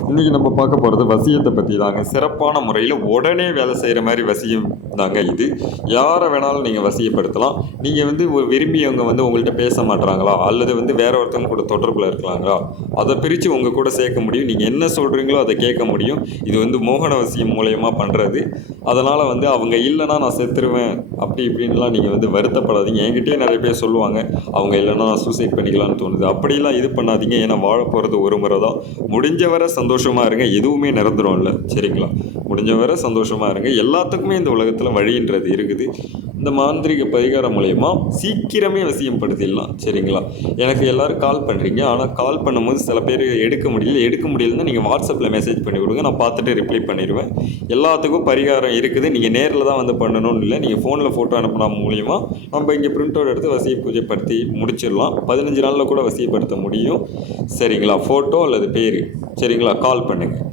இன்றைக்கி நம்ம பார்க்க போகிறது வசியத்தை பற்றி தாங்க சிறப்பான முறையில் உடனே வேலை செய்கிற மாதிரி வசியம் தாங்க இது. யாரை வேணாலும் நீங்கள் வசியப்படுத்தலாம். நீங்கள் வந்து ஒரு விரும்பியவங்க வந்து உங்கள்கிட்ட பேச மாட்றாங்களா? அல்லது வந்து வேற ஒருத்தவங்க கூட தொடர்பில் இருக்கலாங்களா அதை பிரித்து உங்கள் கூட சேர்க்க முடியும். நீங்கள் என்ன சொல்கிறீங்களோ அதை கேட்க முடியும். இது வந்து மோகன வசியம் மூலயமா பண்ணுறது அதனால் வந்து அவங்க இல்லைன்னா நான் செத்துருவேன். அப்படி இப்படின்லாம் நீங்கள் வந்து வருத்தப்படாதீங்க. என்கிட்டயே நிறைய பேர் சொல்லுவாங்க. அவங்க இல்லைன்னா நான் சூசைட் பண்ணிக்கலாம்னு தோணுது. அப்படிலாம் இது பண்ணாதீங்க. ஏன்னா வாழ போகிறது ஒரு முறை தான். முடிஞ்ச வரை சந்தோஷமாக இருங்க. எதுவுமே நிரந்தரம் இல்லை சரிங்களா? முடிஞ்ச வரை சந்தோஷமாக இருங்க. எல்லாத்துக்குமே இந்த உலகத்தில் வழின்றது இருக்குது. இந்த மாந்திரிக பரிகாரம் மூலயமா சீக்கிரமே வசியப்படுத்திடலாம் சரிங்களா? எனக்கு எல்லோரும் கால் பண்ணுறீங்க ஆனால் கால் பண்ணும்போது சில பேர் எடுக்க முடியல. எடுக்க முடியலன்னா நீங்கள் வாட்ஸ்அப்பில் மெசேஜ் பண்ணி கொடுங்க. நான் பார்த்துட்டு ரிப்ளை பண்ணிடுவேன். எல்லாத்துக்கும் பரிகாரம் இருக்குது. நீங்கள் நேரில் தான் வந்து பண்ணணும்னு இல்லை. நீங்கள் ஃபோனில் ஃபோட்டோ அனுப்பினா மூலிமா நம்ம இங்கே பிரிண்ட் அவுட் எடுத்து வசிய பூஜைப்படுத்தி முடிச்சிடலாம். பதினஞ்சு நாளில் கூட வசியப்படுத்த முடியும். சரிங்களா? ஃபோட்டோ அல்லது பேர். சரிங்களா? கால் பண்ணுங்கள்